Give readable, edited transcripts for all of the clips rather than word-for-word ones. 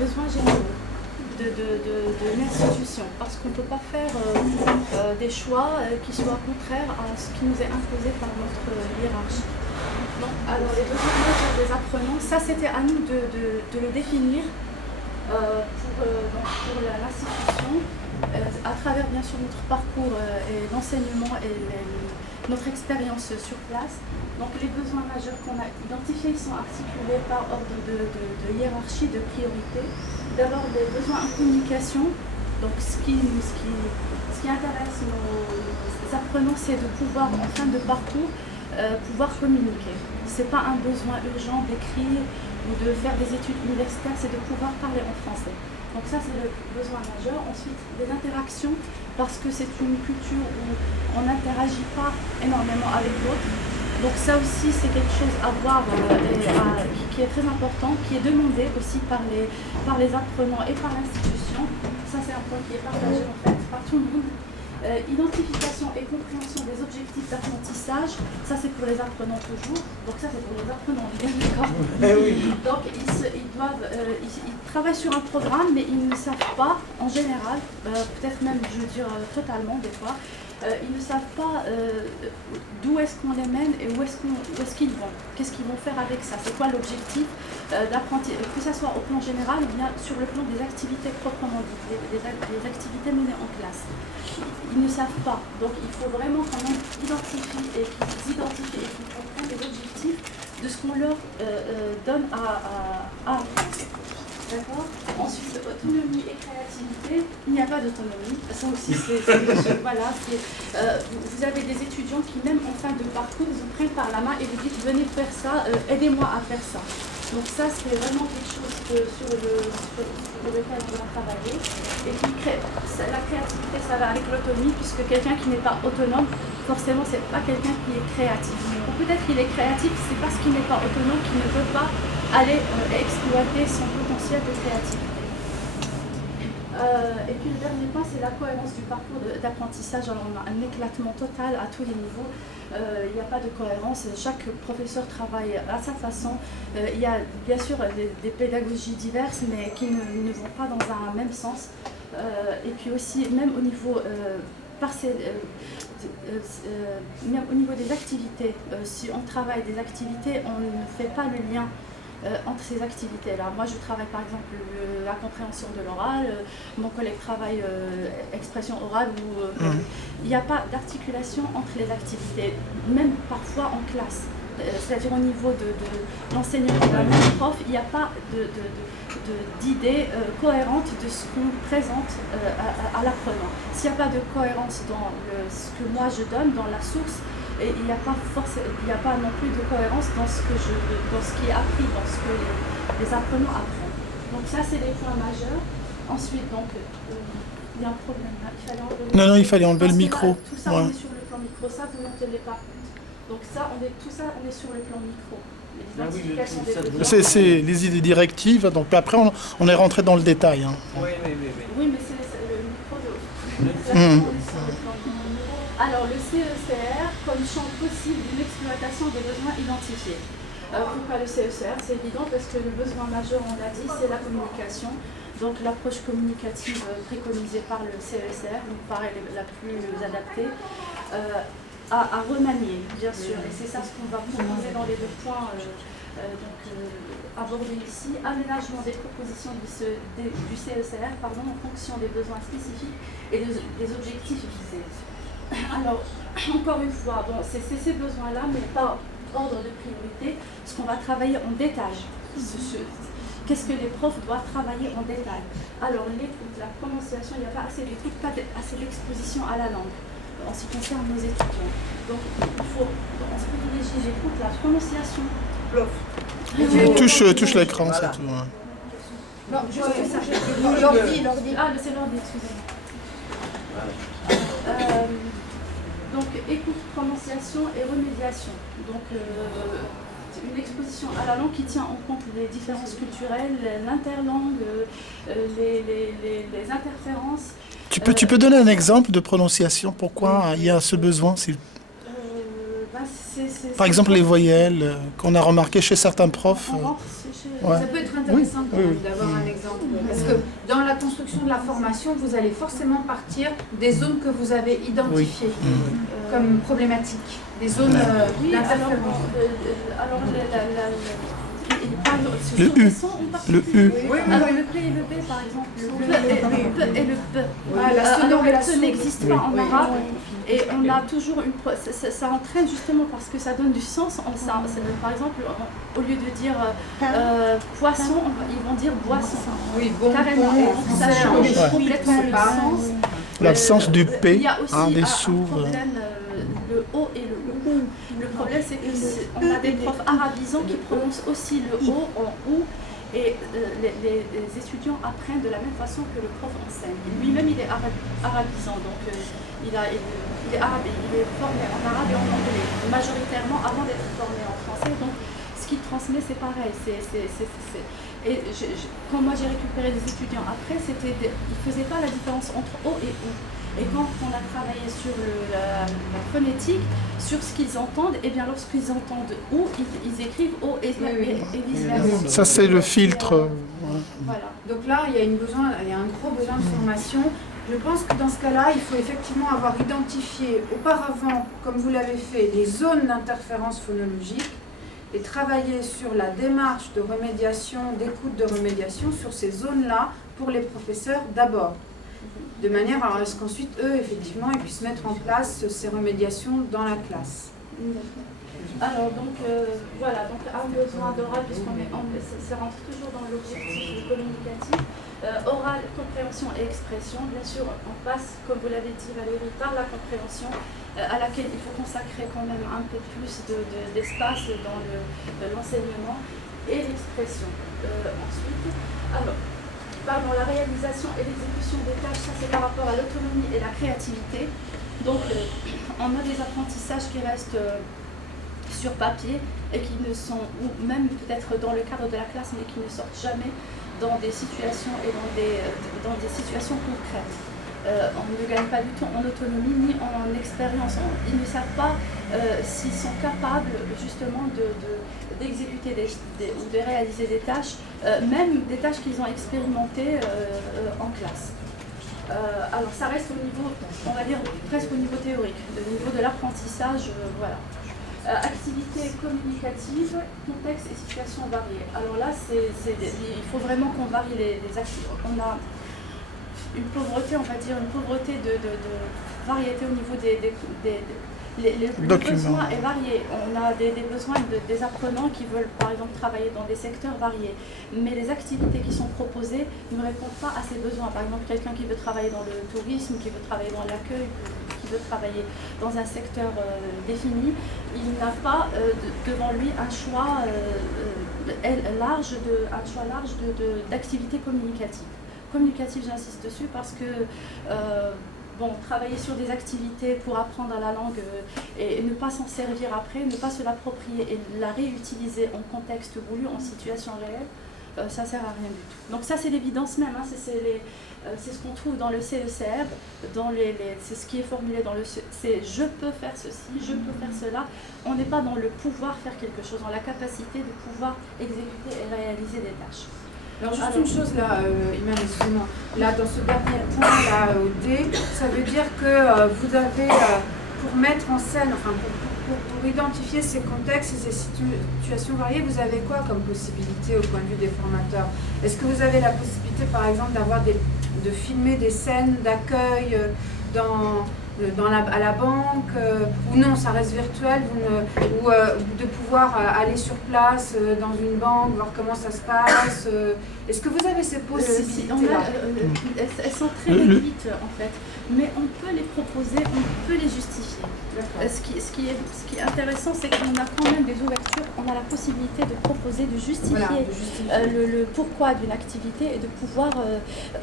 besoins généraux de l'institution, parce qu'on ne peut pas faire des choix qui soient contraires à ce qui nous est imposé par notre hiérarchie. Donc, alors les besoins majeurs des apprenants, ça c'était à nous de le définir pour l'institution, à travers bien sûr notre parcours et l'enseignement et notre expérience sur place. Donc les besoins majeurs qu'on a identifiés sont articulés par ordre de hiérarchie, de priorité. D'abord les besoins en communication. Donc ce qui intéresse nos apprenants, c'est de pouvoir en fin de parcours pouvoir communiquer. Ce n'est pas un besoin urgent d'écrire ou de faire des études universitaires, c'est de pouvoir parler en français. Donc ça c'est le besoin majeur. Ensuite les interactions, parce que c'est une culture où on n'interagit pas énormément avec l'autre. Donc ça aussi c'est quelque chose à voir qui est très important, qui est demandé aussi par les apprenants et par l'institution. Ça c'est un point qui est partagé en fait par tout le monde. Identification et compréhension des objectifs d'apprentissage, ça c'est pour les apprenants toujours, donc ça c'est pour les apprenants, on est bien d'accord. Donc ils travaillent sur un programme, mais ils ne savent pas, en général, peut-être même je veux dire totalement des fois, ils ne savent pas d'où est-ce qu'on les mène et où est-ce qu'ils vont, qu'est-ce qu'ils vont faire avec ça, c'est quoi l'objectif d'apprentissage, que ce soit au plan général ou bien sur le plan des activités proprement dites, des activités menées en classe. Ils ne savent pas, donc il faut vraiment quand même identifier et qu'ils comprennent les objectifs de ce qu'on leur donne à apprendre. D'accord. Ensuite, autonomie et créativité, il n'y a pas d'autonomie. Ça aussi, voilà, vous avez des étudiants qui, même en fin de parcours, ils vous prennent par la main et vous dites venez faire ça, aidez-moi à faire ça. Donc ça, c'est vraiment quelque chose sur lequel on va travailler. Et puis, la créativité, ça va avec l'autonomie, puisque quelqu'un qui n'est pas autonome, forcément, c'est pas quelqu'un qui est créatif. Ou peut-être qu'il est créatif, c'est parce qu'il n'est pas autonome qu'il ne peut pas aller exploiter son potentiel de créativité. Et puis le dernier point, c'est la cohérence du parcours d'apprentissage. Alors on a un éclatement total à tous les niveaux. Il n'y a pas de cohérence. Chaque professeur travaille à sa façon. Il y a bien sûr des pédagogies diverses, mais qui ne vont pas dans un même sens. Et puis aussi, même au niveau même au niveau des activités, si on travaille des activités, on ne fait pas le lien entre ces activités-là. Moi, je travaille par exemple la compréhension de l'oral, mon collègue travaille expression orale, où il n'y a pas d'articulation entre les activités, même parfois en classe. C'est-à-dire au niveau de l'enseignement de la même prof, il n'y a pas d'idée cohérente de ce qu'on présente à l'apprenant. S'il n'y a pas de cohérence dans ce que moi je donne, dans la source, et il n'y a pas non plus de cohérence dans ce qui est appris, dans ce que les apprenants apprennent. Donc ça, c'est les points majeurs. Ensuite, donc, il y a un problème là. Il fallait enlever Non, il fallait enlever le micro. Là, tout ça, on est sur le plan micro. Ça, vous n'en tenez pas compte. Donc ça, on est sur le plan micro. C'est les idées directives. Donc après, on est rentré dans le détail. Hein. Oui, mais c'est le micro de... Alors, le CECR comme champ possible d'une exploitation des besoins identifiés. Pourquoi le CECR? C'est évident parce que le besoin majeur, on l'a dit, c'est la communication. Donc, l'approche communicative préconisée par le CECR nous paraît la plus adaptée à remanier, bien sûr. Et c'est ça ce qu'on va proposer dans les deux points abordés ici. Aménagement des propositions du CECR en fonction des besoins spécifiques et des objectifs visés. Alors, encore une fois, bon, c'est ces besoins-là, mais pas ordre de priorité, ce qu'on va travailler en détail. Qu'est-ce que les profs doivent travailler en détail? Alors, l'écoute, la prononciation, il n'y a pas assez d'écoute, pas assez d'exposition à la langue en ce qui concerne nos étudiants. Donc, il faut, on se privilégie l'écoute, la prononciation. Touche l'écran, voilà. C'est tout. Hein. Non, juste ça. L'ordi. Ah, c'est l'ordi, excusez-moi. Donc, écoute, prononciation et remédiation. Donc, une exposition à la langue qui tient en compte les différences culturelles, l'interlangue, les interférences. Tu peux donner un exemple de prononciation? Pourquoi il y a ce besoin? Par exemple, les voyelles qu'on a remarqué chez certains profs. Ça peut être intéressant d'avoir un exemple construction de la formation, vous allez forcément partir des zones que vous avez identifiées comme problématiques, des zones d'interférence. Alors, Le U. Le U. Alors, le P et le B, par exemple, le P et le P. La Alors, le P n'existe pas en arabe. Et on a toujours ça entraîne justement parce que ça donne du sens. Par exemple, au lieu de dire poisson, ils vont dire boisson. Oui, bon, carrément. Et donc, ça change complètement le sens. L'absence du P, il y a aussi des sourds. problème, le O et le OU. Le problème, c'est qu'on a des profs arabisants qui prononcent aussi le O en OU. Et les étudiants apprennent de la même façon que le prof enseigne. Lui-même, il est arabisant, donc il est arabe, il est formé en arabe et en anglais, majoritairement avant d'être formé en français. Donc, ce qu'il transmet, c'est pareil. Et quand moi j'ai récupéré des étudiants après, ils ne faisaient pas la différence entre O et OU. Et quand on a travaillé sur la phonétique, sur ce qu'ils entendent, et bien lorsqu'ils entendent OU, ils écrivent O et vice-versa. Ça, c'est le filtre. Voilà. Donc là, il y a un gros besoin de formation. Je pense que dans ce cas-là, il faut effectivement avoir identifié auparavant, comme vous l'avez fait, les zones d'interférence phonologique et travailler sur la démarche de remédiation, d'écoute de remédiation sur ces zones-là pour les professeurs d'abord. De manière à ce qu'ensuite, eux, effectivement, ils puissent mettre en place ces remédiations dans la classe. Alors, donc, voilà, donc un besoin d'oral, ça rentre toujours dans l'objectif communicatif. Oral, compréhension et expression. Bien sûr, on passe, comme vous l'avez dit Valérie, par la compréhension, à laquelle il faut consacrer quand même un peu plus d'espace dans l'enseignement, et l'expression. Ensuite, alors, la réalisation et l'exécution des tâches, ça c'est par rapport à l'autonomie et la créativité. Donc on a des apprentissages qui restent sur papier et qui ne sont, ou même peut-être dans le cadre de la classe, mais qui ne sortent jamais dans des situations et dans des situations concrètes. On ne gagne pas du tout en autonomie ni en expérience. Ils ne savent pas s'ils sont capables justement d'exécuter ou de réaliser des tâches, même des tâches qu'ils ont expérimentées en classe. Alors ça reste au niveau, on va dire presque au niveau théorique, au niveau de l'apprentissage, voilà. Activités communicatives, contexte et situations variées. Alors là, il faut vraiment qu'on varie les activités. On a une pauvreté, on va dire, une pauvreté de variété au niveau le besoin est varié. On a des besoins des apprenants qui veulent, par exemple, travailler dans des secteurs variés. Mais les activités qui sont proposées ne répondent pas à ces besoins. Par exemple, quelqu'un qui veut travailler dans le tourisme, qui veut travailler dans l'accueil, qui veut travailler dans un secteur défini, il n'a pas devant lui un choix large d'activités communicatives. Communicative, j'insiste dessus parce que travailler sur des activités pour apprendre la langue et ne pas s'en servir après, ne pas se l'approprier et la réutiliser en contexte voulu, en situation réelle, ça ne sert à rien du tout. Donc ça c'est l'évidence même, hein, c'est ce qu'on trouve dans le CECR, c'est ce qui est formulé dans le c'est je peux faire ceci, je peux faire cela. On n'est pas dans le pouvoir faire quelque chose, dans la capacité de pouvoir exécuter et réaliser des tâches. Alors juste une chose là, Iman, excusez-moi, là dans ce dernier point là au D, ça veut dire que vous avez, pour mettre en scène, enfin pour identifier ces contextes et ces situations variées, vous avez quoi comme possibilité au point de vue des formateurs? Est-ce que vous avez la possibilité par exemple de filmer des scènes d'accueil à la banque, ou non, ça reste virtuel, ou de pouvoir aller sur place dans une banque, voir comment ça se passe. Est-ce que vous avez ces possibilités-là? Elles sont très réduites en fait, mais on peut les proposer, on peut les justifier. Ce qui est intéressant, c'est qu'on a quand même des ouvertures, on a la possibilité de proposer, de justifier, le pourquoi d'une activité et de pouvoir...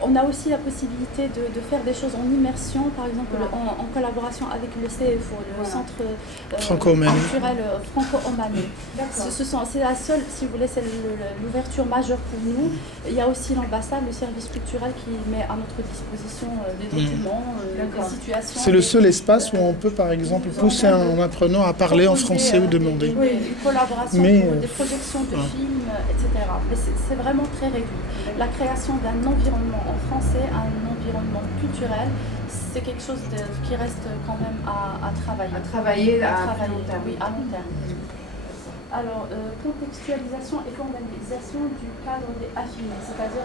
on a aussi la possibilité de faire des choses en immersion, par exemple en collaboration avec le CFO, le Centre culturel franco-omanais. C'est la seule, si vous voulez, c'est l'ouverture majeure pour nous. Il y a aussi l'ambassade, le service culturel qui met à notre disposition des documents, des situations. C'est le seul espace où on peut, par exemple, pousser un apprenant à parler en français ou demander. Oui, une collaboration pour des projections de films, etc. Mais c'est vraiment très réduit. La création d'un environnement en français, un environnement culturel, c'est quelque chose qui reste quand même à travailler. À travailler à travailler, long terme. oui, à long terme. Alors, contextualisation et formalisation du cadre des affinés, c'est-à-dire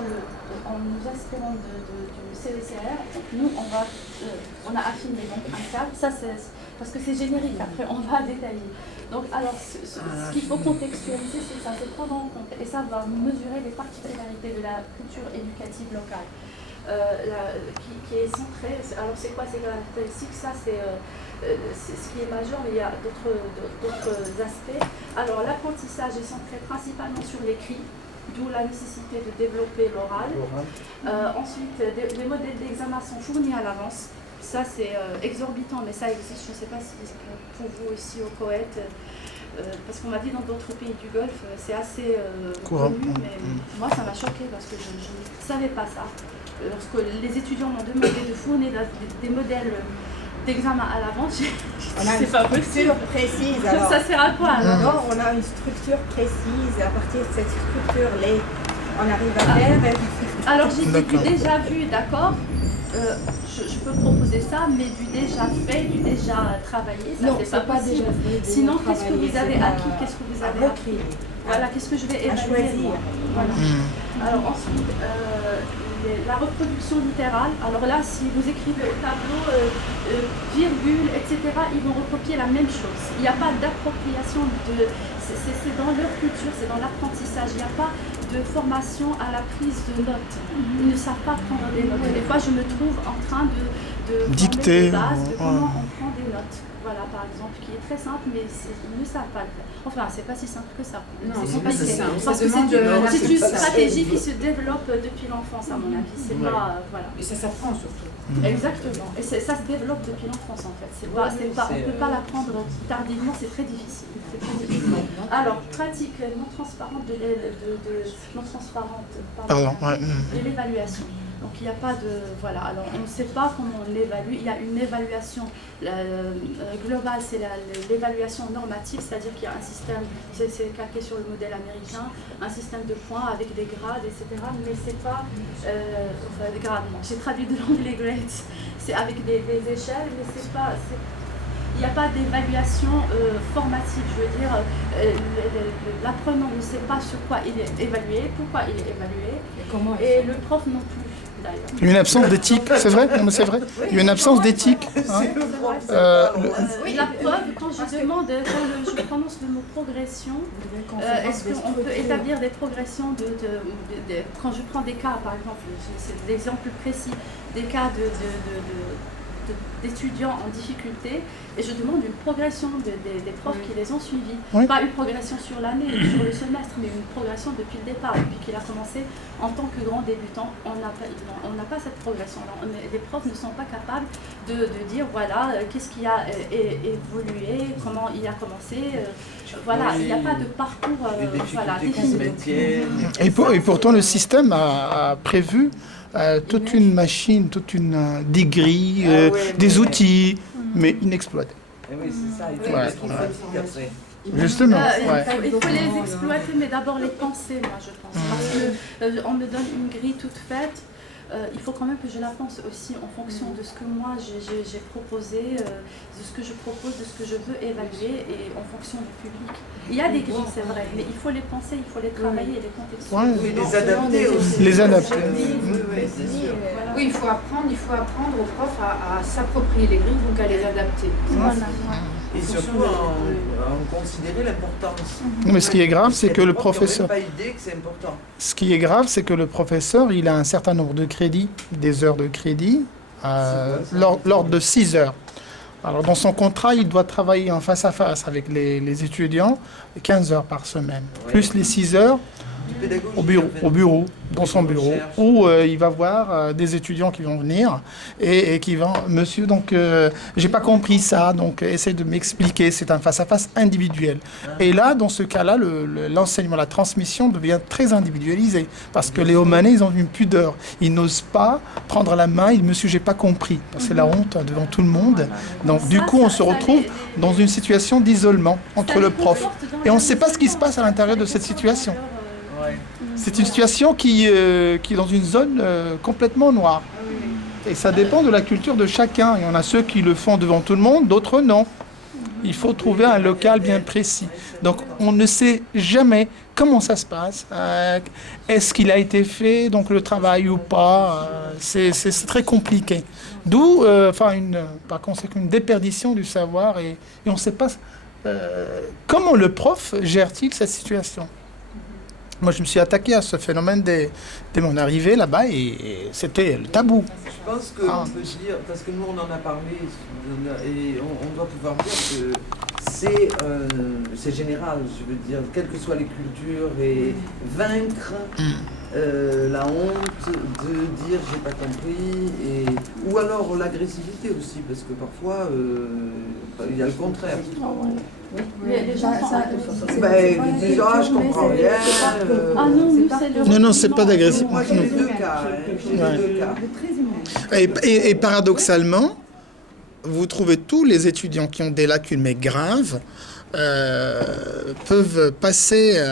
en nous inspirant du CECR, nous on a affiné donc un cadre, ça c'est parce que c'est générique, après on va détailler. Donc alors ce qu'il faut contextualiser c'est ça, c'est prendre en compte et ça va mesurer les particularités de la culture éducative locale. Qui est centrée, alors c'est quoi ces caractéristiques? Ça c'est ce qui est majeur, mais il y a d'autres aspects. Alors l'apprentissage est centré principalement sur l'écrit, d'où la nécessité de développer l'oral. Ensuite, les modèles d'examen sont fournis à l'avance. Ça c'est exorbitant, mais ça existe, je ne sais pas si pour vous ici au Koweït, parce qu'on m'a dit dans d'autres pays du Golfe, c'est assez connu, mais moi ça m'a choqué parce que je ne savais pas ça. Lorsque les étudiants m'ont demandé de fournir des modèles d'examen à l'avance, c'est pas possible. Précise. Alors, ça sert à quoi alors? Non, on a une structure précise. À partir de cette structure, on arrive à faire. Alors j'ai dit du déjà vu, d'accord. Je peux proposer ça, mais du déjà fait, du déjà travaillé, ça c'est pas possible. Sinon, qu'est-ce que vous avez acquis? Qu'est-ce que vous avez appris? Voilà, qu'est-ce que je vais évaluer? Voilà. Alors ensuite, la reproduction littérale. Alors là, si vous écrivez au tableau, virgule, etc., ils vont recopier la même chose. Il n'y a pas d'appropriation c'est dans leur culture, c'est dans l'apprentissage. Il n'y a pas de formation à la prise de notes. Ils ne savent pas prendre des notes. Des fois, je me trouve en train de dicter, des bases de comment on prend des notes. Voilà, par exemple, qui est très simple, mais ils ne savent pas le faire. Enfin, c'est pas si simple que ça. Non, c'est compliqué. simple. Parce que c'est une stratégie qui se développe depuis l'enfance, à mon avis. C'est pas, voilà. Et ça s'apprend surtout. Exactement. Et ça se développe depuis l'enfance, en fait. On ne peut pas l'apprendre tardivement, c'est très difficile. Alors, pratique non transparente de l'évaluation. Donc il n'y a pas de... Voilà, alors on ne sait pas comment on l'évalue. Il y a une évaluation globale, c'est l'évaluation normative, c'est-à-dire qu'il y a un système, c'est calqué sur le modèle américain, un système de points avec des grades, etc. Mais c'est pas... des grades, non. J'ai traduit de l'anglais grades. C'est avec des échelles, mais c'est pas... Il n'y a pas d'évaluation formative, je veux dire, l'apprenant ne sait pas sur quoi il est évalué, pourquoi il est évalué, et le prof non plus. Il y a une absence d'éthique, c'est vrai? Non, mais c'est vrai. Il y a une absence d'éthique. Hein. La preuve, quand je demande, quand je prononce le mot progression, est-ce qu'on peut établir des progressions quand je prends des cas, par exemple, c'est des exemples précis, des cas d'étudiants en difficulté, et je demande une progression des profs qui les ont suivis. Oui. Pas une progression sur l'année, sur le semestre, mais une progression depuis le départ. Depuis qu'il a commencé en tant que grand débutant, on n'a pas cette progression-là. Les profs ne sont pas capables de dire, voilà, qu'est-ce qui a évolué, comment il a commencé. Voilà, il n'y a pas de parcours défini. Et pourtant, le système a prévu toute une machine, des grilles, des outils, mais inexploités. Et oui, c'est ça, il faut les après. Justement. Il faut les exploiter, mais d'abord les penser, moi je pense. Parce qu'on me donne une grille toute faite. Il faut quand même que je la pense aussi en fonction de ce que moi j'ai proposé, de ce que je propose, de ce que je veux évaluer et en fonction du public. Il y a des grilles, c'est vrai, mais il faut les penser, il faut les travailler et les contextualiser. Oui, les adapter aussi. Les adapter. Oui, il faut apprendre aux profs à s'approprier les grilles, donc à les adapter. Voilà. Et surtout en considérer l'importance. Mais ce qui est grave, c'est que le professeur... pas idée que c'est important. Ce qui est grave, c'est que le professeur, il a un certain nombre de crédits, des heures de crédit, lors de 6 heures. Alors, dans son contrat, il doit travailler en face à face avec les étudiants 15 heures par semaine, plus les 6 heures au bureau, dans son bureau, où il va voir des étudiants qui vont venir et qui vont, monsieur, donc j'ai pas compris ça, donc essaye de m'expliquer, c'est un face-à-face individuel. Et là, dans ce cas-là, l'enseignement, la transmission devient très individualisé, parce que les Omanais, ils ont une pudeur, ils n'osent pas prendre la main, monsieur, j'ai pas compris, c'est la honte devant tout le monde. Donc du coup, on se retrouve dans une situation d'isolement entre le prof, et on ne sait pas ce qui se passe à l'intérieur de cette situation. C'est une situation qui est dans une zone complètement noire. Et ça dépend de la culture de chacun. Il y en a ceux qui le font devant tout le monde, d'autres non. Il faut trouver un local bien précis. Donc on ne sait jamais comment ça se passe. Est-ce qu'il a été fait, donc le travail ou pas. C'est très compliqué. D'où, par conséquent, une déperdition du savoir et on ne sait pas comment le prof gère-t-il cette situation. Moi, je me suis attaqué à ce phénomène dès mon arrivée là-bas et c'était le tabou. Je pense qu'on peut dire, parce que nous on en a parlé, et on doit pouvoir dire que c'est général, je veux dire, quelles que soient les cultures, et vaincre la honte de dire j'ai pas compris, ou alors l'agressivité aussi, parce que parfois il y a le contraire. Les gens Ils disent je comprends rien. Ah non, c'est Non, c'est pas d'agressivité. Moi j'ai les deux cas. Et paradoxalement, vous trouvez tous les étudiants qui ont des lacunes mais graves peuvent passer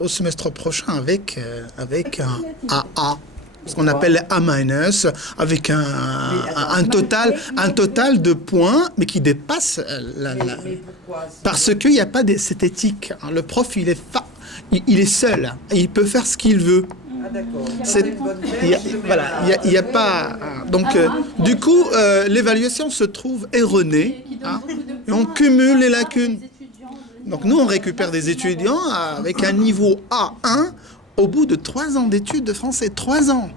au semestre prochain avec un AA, ce qu'on appelle A-, avec un total de points, mais qui dépasse parce qu'il n'y a pas cette éthique. Le prof, il est seul, il peut faire ce qu'il veut. Ah d'accord. Il n'y a pas. Donc, du coup, l'évaluation se trouve erronée et on cumule les lacunes. Donc, nous, on récupère des étudiants avec un niveau A1 au bout de 3 ans d'études de français. 3 ans.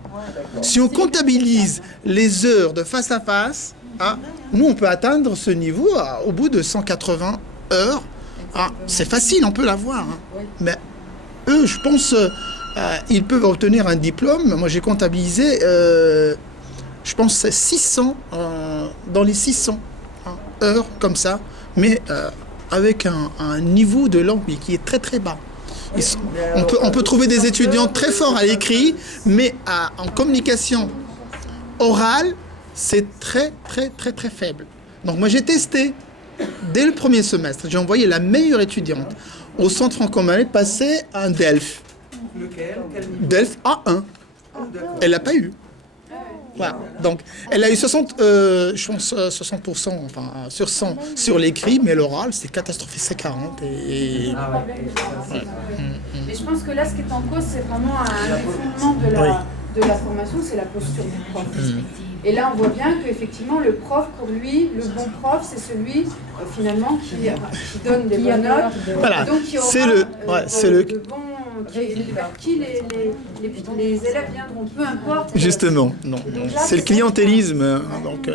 Si on comptabilise les heures de face à face, nous, on peut atteindre ce niveau au bout de 180 heures. C'est facile, on peut l'avoir. Mais eux, je pense. Ils peuvent obtenir un diplôme. Moi, j'ai comptabilisé, je pense, 600, dans les 600 heures, comme ça, mais avec un niveau de langue qui est très, très bas. On peut trouver des étudiants très forts à l'écrit, mais en communication orale, c'est très, très, très, très faible. Donc, moi, j'ai testé, dès le premier semestre, j'ai envoyé la meilleure étudiante au centre franco-malais passer un DELF. Lequel? DELF A1. Elle l'a pas eu. Voilà. Donc, elle a eu 60%, enfin, sur 100 sur l'écrit, mais l'oral, c'est catastrophique, c'est 40. Et je pense que là, ce qui est en cause, c'est vraiment un des fondements de la formation, c'est la posture du prof. Et là, on voit bien qu'effectivement, le prof, pour lui, le bon prof, c'est celui, finalement, qui donne des bonnes notes. Voilà. Donc, qui aura de bons... vers qui les élèves viendront, peu importe. Justement, non. C'est le clientélisme. Donc,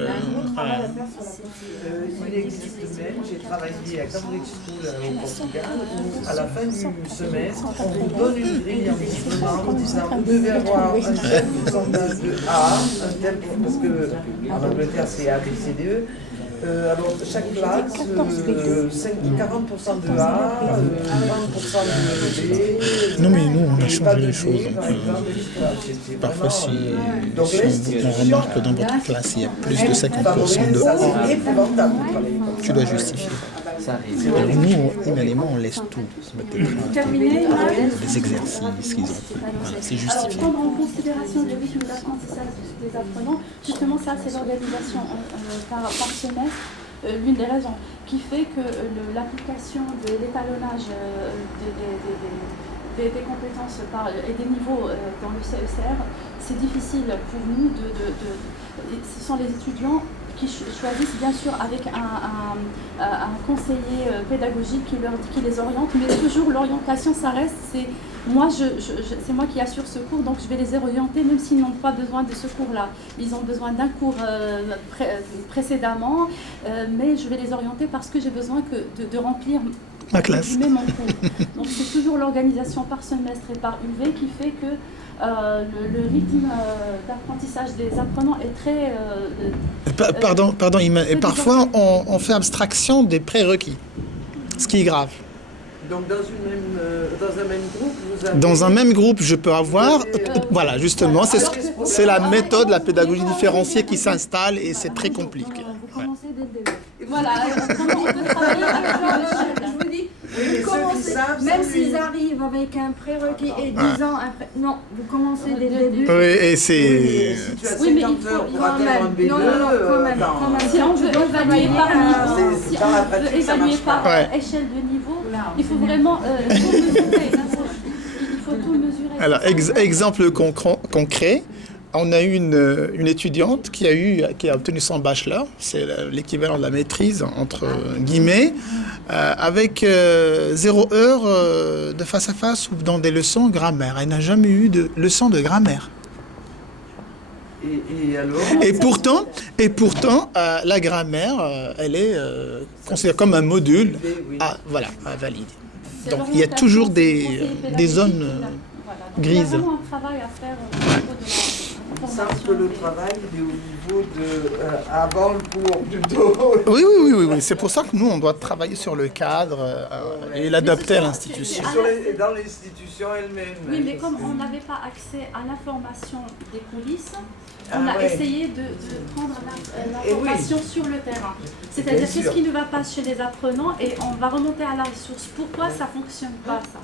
il existe même, j'ai travaillé à Cambridge School au Portugal, où à la fin du semestre, on vous donne une grille en disant vous devez avoir un tel pourcentage de A, un tel, parce que en Angleterre c'est A, B, C, D, E. Alors chaque classe, 40% de A, 20% de B. Non mais nous on a changé les choses. Donc, parfois si on remarque que dans votre classe il y a plus de 50% de A, tu dois justifier. Alors nous, humainement, on laisse tout. Les exercices qu'ils ont fait. Voilà, c'est justifié. Prendre en considération le rythme d'apprentissage des apprenants, justement ça c'est l'organisation par semestre, l'une des raisons qui fait que l'application de l'étalonnage des compétences et des niveaux dans le CECR, c'est difficile pour nous ce sont les étudiants qui choisissent bien sûr avec un conseiller pédagogique qui les oriente, mais toujours l'orientation ça reste, c'est moi qui assure ce cours, donc je vais les orienter même s'ils n'ont pas besoin de ce cours-là. Ils ont besoin d'un cours précédemment, mais je vais les orienter parce que j'ai besoin de remplir ma classe. Mon cours. Donc c'est toujours l'organisation par semestre et par UV qui fait que le rythme d'apprentissage des apprenants est très... Pardon, et parfois on fait abstraction des prérequis, ce qui est grave. Donc dans un même groupe, vous avez... Dans un même groupe, je peux avoir... voilà, justement, c'est la méthode, la pédagogie différenciée qui s'installe et c'est très compliqué. Vous commencez dès le début. Voilà, comment on peut travailler avec je vous dis, mais ceux qui savent, Même c'est s'ils lui. arrivent avec un prérequis et 10 ans après. Non, vous commencez dès le début. Oui, et Oui, c'est... mais si tu as Oui, mais 50 il faut- heures pour quand atteindre un même. B2, Non, quand même, attends, quand même. Si on veut évaluer par niveau, c'est- si dans la on pratique, veut ça évaluer marche par pas. Ouais. échelle de niveau, Là, il faut vraiment tout mesurer. Il faut tout mesurer. Alors, exemple concret, on a eu une étudiante qui a obtenu son bachelor, c'est l'équivalent de la maîtrise, entre guillemets, avec 0 heure de face à face ou dans des leçons grammaire. Elle n'a jamais eu de leçon de grammaire. Et alors Et pourtant, la grammaire, elle est considérée comme un module Oui. voilà, à valider. C'est Donc, il y a toujours l'orientation, c'est des le conseiller zones pédagogique, là. Voilà. Donc, grises. Il y a vraiment un travail à faire au niveau de la Il semble formation. que le des- travail il est au niveau de avant le cours plutôt. Oui. C'est pour ça que nous, on doit travailler sur le cadre et l'adapter à l'institution. Dans l'institution elle-même. Oui, mais comme on n'avait pas accès à l'information des coulisses, on Ah a ouais. essayé de prendre Et oui. l'information sur le terrain. C'est-à-dire Bien qu'est-ce sûr. qui ne va pas chez les apprenants et on va remonter à la source. Pourquoi ça ne fonctionne pas ça?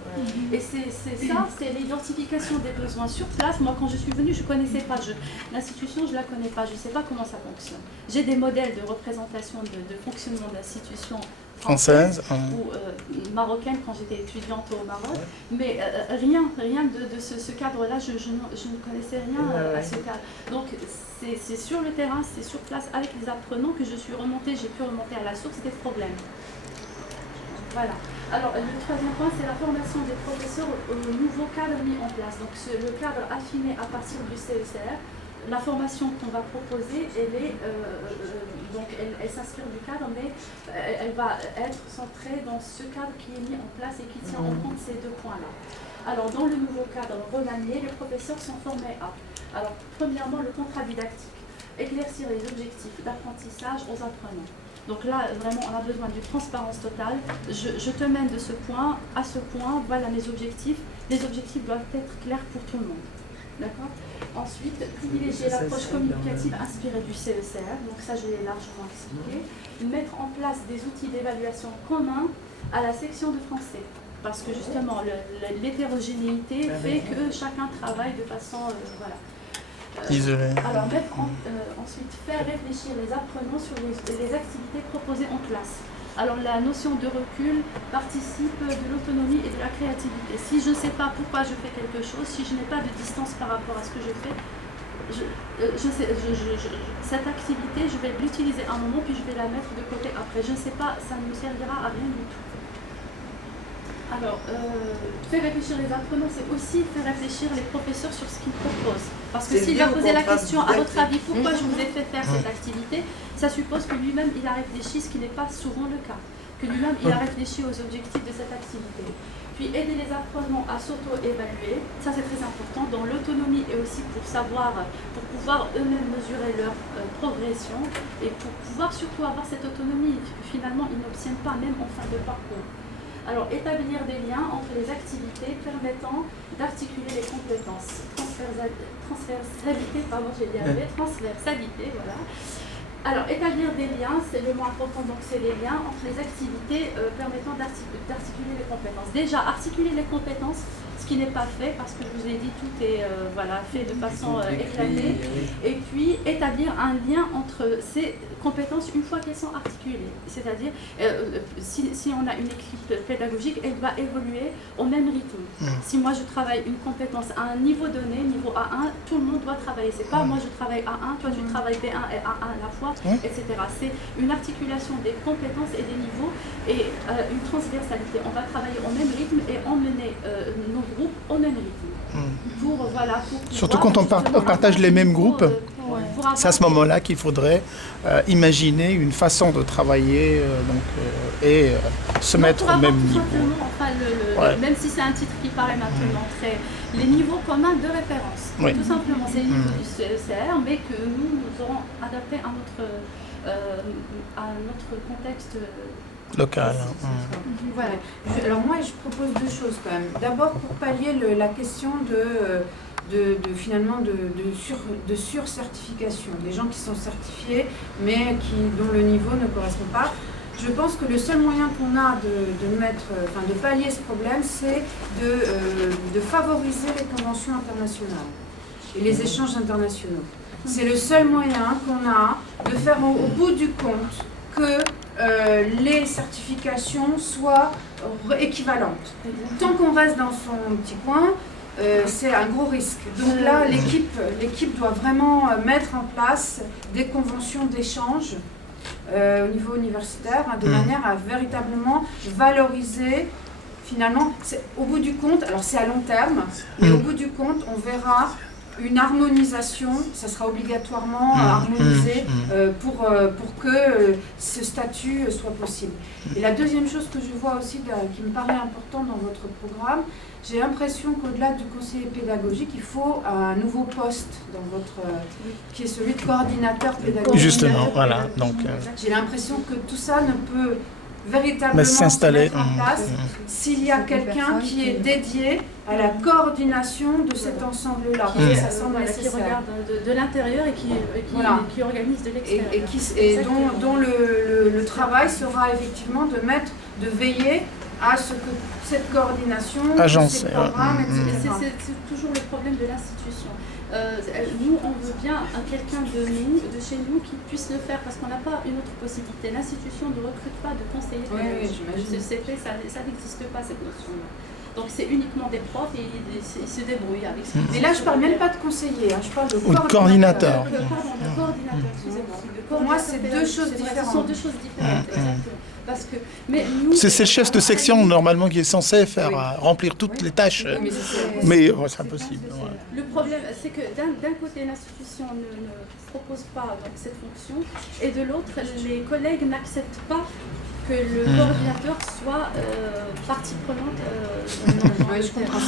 Et c'est ça, c'est l'identification des besoins sur place. Moi, quand je suis venue, je ne connaissais pas. L'institution, je ne la connais pas. Je ne sais pas comment ça fonctionne. J'ai des modèles de représentation de fonctionnement d'institutions Française. ou marocaine quand j'étais étudiante au Maroc, mais rien de ce cadre-là, je ne connaissais rien à ce cadre. Donc c'est sur le terrain, c'est sur place avec les apprenants que je suis remontée, j'ai pu remonter à la source des problèmes. Voilà. Alors le troisième point, c'est la formation des professeurs au nouveau cadre mis en place. Donc le cadre affiné à partir du CECR. La formation qu'on va proposer, elle s'inspire du cadre, mais elle va être centrée dans ce cadre qui est mis en place et qui tient en compte ces 2 points-là. Alors, dans le nouveau cadre remanié, les professeurs sont formés à, alors, premièrement, le contrat didactique, éclaircir les objectifs d'apprentissage aux apprenants. Donc là, vraiment, on a besoin d'une transparence totale. Je te mène de ce point à ce point, voilà mes objectifs. Les objectifs doivent être clairs pour tout le monde. D'accord ? Ensuite, privilégier l'approche communicative inspirée du CECR, donc ça je l'ai largement expliqué. Mettre en place des outils d'évaluation communs à la section de français, parce que justement l'hétérogénéité fait que chacun travaille de façon Isolé. Alors ensuite, faire réfléchir les apprenants sur les activités proposées en classe. Alors la notion de recul participe de l'autonomie et de la créativité. Si je ne sais pas pourquoi je fais quelque chose, si je n'ai pas de distance par rapport à ce que je fais, cette activité, je vais l'utiliser un moment puis je vais la mettre de côté après. Je ne sais pas, ça ne me servira à rien du tout. Alors, faire réfléchir les apprenants, c'est aussi faire réfléchir les professeurs sur ce qu'ils proposent. Parce que s'il va poser la question, à votre avis, pourquoi je vous ai fait faire cette activité, ça suppose que lui-même, il a réfléchi, ce qui n'est pas souvent le cas. Que lui-même, il a réfléchi aux objectifs de cette activité. Puis aider les apprenants à s'auto-évaluer, ça c'est très important, dans l'autonomie et aussi pour pouvoir eux-mêmes mesurer leur progression et pour pouvoir surtout avoir cette autonomie que finalement ils n'obtiennent pas même en fin de parcours. Alors, établir des liens entre les activités permettant d'articuler les compétences. Transversalité, voilà. Alors, établir des liens, c'est le mot important, donc c'est les liens entre les activités permettant d'articuler les compétences. Déjà, articuler les compétences, ce qui n'est pas fait, parce que je vous ai dit, tout est fait de façon éclatée. Et puis, établir un lien entre ces compétences une fois qu'elles sont articulées. C'est-à-dire, si on a une équipe pédagogique, elle va évoluer au même rythme. Si moi je travaille une compétence à un niveau donné, niveau A1, tout le monde doit travailler. C'est pas moi je travaille A1, toi tu travailles B1 et A1 à la fois, etc. C'est une articulation des compétences et des niveaux et une transversalité. On va travailler au même rythme et emmener nos groupes au même rythme. Pour Surtout quand on partage les mêmes groupes. C'est à ce moment-là qu'il faudrait imaginer une façon de travailler et se mettre au même niveau. Même si c'est un titre qui paraît maintenant très... Les niveaux communs de référence. Oui. Tout simplement, c'est le niveau du CECR, mais que nous aurons adapté à notre contexte local. Voilà. Alors moi, je propose 2 choses quand même. D'abord, pour pallier la question finalement de surcertification, des gens qui sont certifiés mais dont le niveau ne correspond pas. Je pense que le seul moyen qu'on a de pallier ce problème, c'est de favoriser les conventions internationales et les échanges internationaux. C'est le seul moyen qu'on a de faire au bout du compte que les certifications soient équivalentes. Tant qu'on reste dans son petit coin, c'est un gros risque. Donc là, l'équipe doit vraiment mettre en place des conventions d'échange au niveau universitaire, de manière à véritablement valoriser, finalement, au bout du compte, alors c'est à long terme, mais au bout du compte, on verra une harmonisation, ça sera obligatoirement harmonisé pour que ce statut soit possible. Et la deuxième chose que je vois aussi, qui me paraît importante dans votre programme, j'ai l'impression qu'au-delà du conseiller pédagogique, il faut un nouveau poste dans qui est celui de coordinateur pédagogique. Justement, voilà. Donc, j'ai l'impression que tout ça ne peut véritablement s'installer se mettre en place s'il y a quelqu'un qui est dédié à la coordination de cet ensemble-là. Ça semble qui nécessaire. regarde de l'intérieur et qui organise de l'extérieur. Dont le travail sera effectivement de veiller à ce que cette coordination, ces programmes, etc. C'est toujours le problème de l'institution. Nous, on veut bien quelqu'un de chez nous qui puisse le faire parce qu'on n'a pas une autre possibilité. L'institution ne recrute pas de conseillers pédagogiques. Ça n'existe pas, cette notion-là. Donc c'est uniquement des profs et ils se débrouillent avec ça. Mais là, je ne parle même pas de conseiller, je parle de coordinateur. Pardon, de coordinateur, excusez-moi. Pour moi, c'est deux choses différentes. Ce sont deux choses différentes, exactement. Parce que, mais nous, c'est le chef de section normalement qui est censé remplir toutes les tâches, mais c'est impossible. Le problème, c'est que d'un côté, l'institution ne propose pas donc, cette fonction, et de l'autre, les collègues n'acceptent pas que le coordinateur soit partie prenante. Je comprends,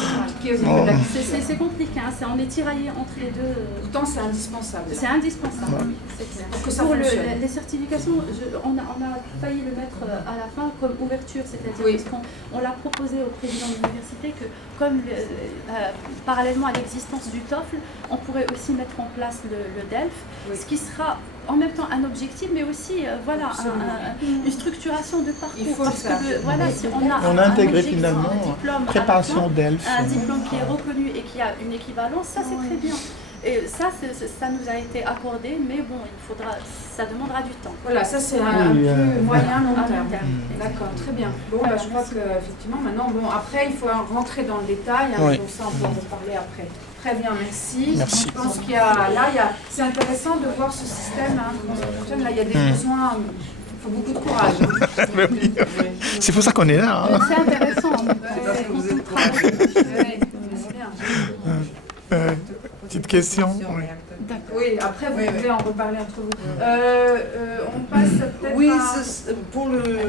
c'est compliqué, hein, on est tiraillé entre les deux. Pourtant, c'est indispensable. C'est indispensable, oui, c'est clair. Pour les certifications, on a failli le mettre à la fin comme ouverture, c'est-à-dire parce qu'on l'a proposé au président de l'université que, comme parallèlement à l'existence du TOEFL, on pourrait aussi mettre en place le DELF, ce qui sera en même temps un objectif, mais aussi une structuration de parcours. Il faut parce que si on a intégré finalement préparation DELF, un diplôme qui est reconnu et qui a une équivalence, ça c'est très bien. Et ça nous a été accordé, mais bon, ça demandera du temps. Voilà, ça c'est un plus moyen long terme. D'accord, très bien. Bon, je crois qu'effectivement, maintenant, après, il faut rentrer dans le détail, donc ça, on peut en reparler après. Très bien, merci. Je pense qu'il y a, c'est intéressant de voir ce système, comment ça fonctionne. Là, il y a des besoins, il faut beaucoup de courage. C'est pour ça qu'on est là. C'est intéressant. Parce que vous êtes courageux. Petite question. Oui, après vous pouvez en reparler entre vous. On passe peut-être pour le